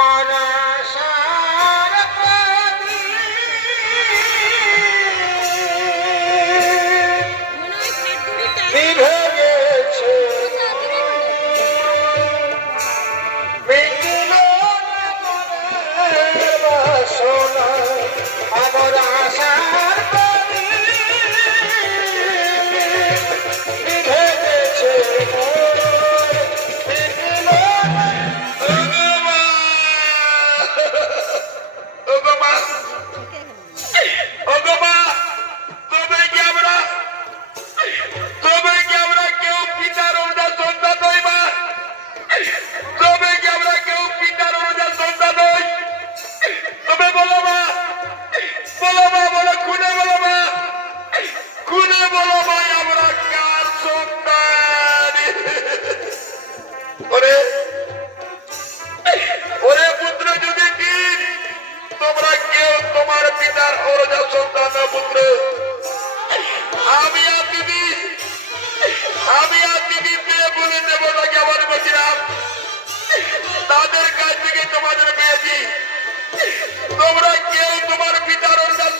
আমার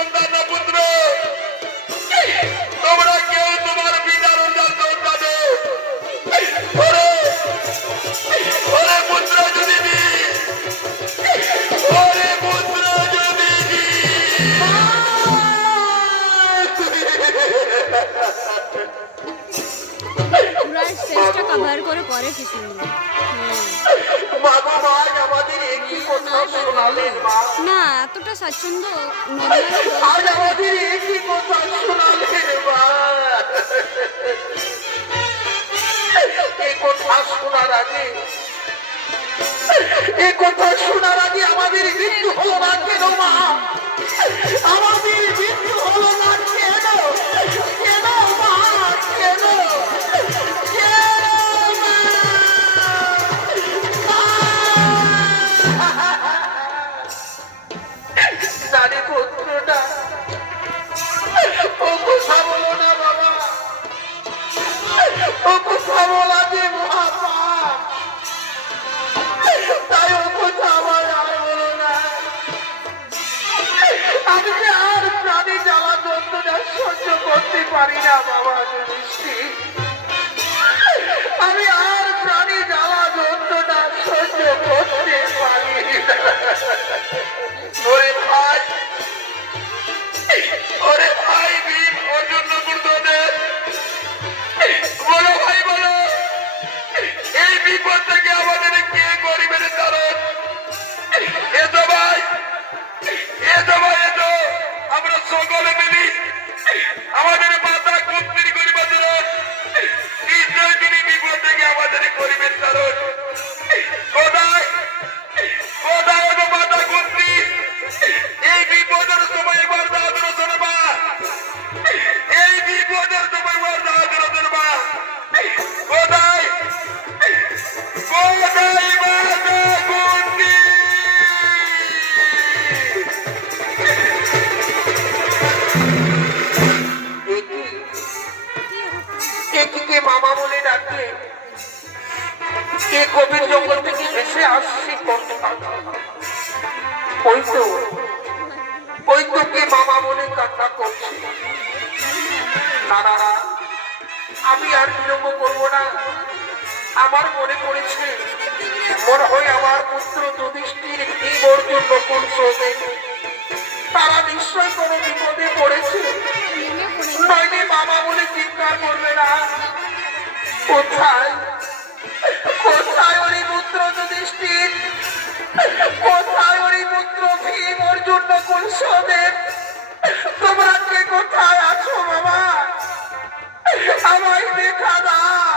সন্তান না পুত্র করে না, এতটা স্বাচ্ছন্দ্য কথা শোনার আগে, এই কথা শোনার আগে আমাদের মৃত্যু হলো না কেন? মা আমাদের মৃত্যু হলো না কেন? পারি না বাবা দৃষ্টি আমি আর প্রাণী জ্বালা যন্ত্রণা সহ্য করতে পারি ওরে ভাই ওরে ভাই ভীম অর্জুন গুরুদেব বলো ভাই, বলো। এই বিপদ থেকে আমাদের সকলে মিলি আমাদের মাতা কুন্তির গরিবের নিশ্চয় তিনি বিপদ আমাদের গরিবের কারণ কোথায় কে গভীর জঙ্গল থেকে এসে আসছি ওই তো ওই তো কে মামা বলে কান্না করছে। না আমি আর বিলম্ব করব না। আমার মনে পড়েছে, মনে হয় আমার পুত্র যুধিষ্ঠির কি অর্জুন নকুল শ্রমে তারা নিশ্চয় কোনো বিপদে পড়েছে। নইলে বাবা বলে চিৎকার করবে না। কোথায়? কোথায় ওই পুত্র যুধিষ্ঠির? কোথায় পুত্র ভীম অর্জুন নকুল তোমরা কে কোথায় আছো বাবা? আমায় দেখা দাও।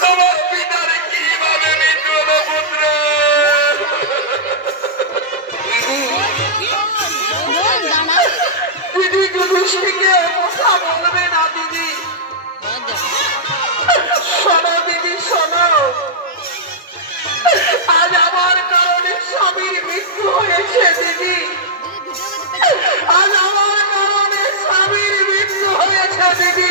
Somos Pinarequí, mami, mi nuevo putre. দিদি যুধিষ্ঠিকে কথা বলবে না দিদি শোনো দিদি শোনো আজ আমার কারণে স্বামীর মৃত্যু হয়েছে দিদি আজ আমার কারণে স্বামীর মৃত্যু হয়েছে দিদি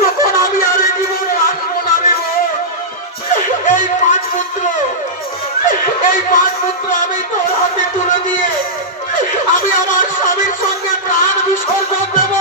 তখন আমি আর জীবন রাখব না রে এই পাঁচ পুত্র, এই পাঁচ পুত্র আমি তোর হাতে তুলে দিয়ে আমি আমার স্বামীর সঙ্গে প্রাণ বিসর্জন দেব।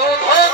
তো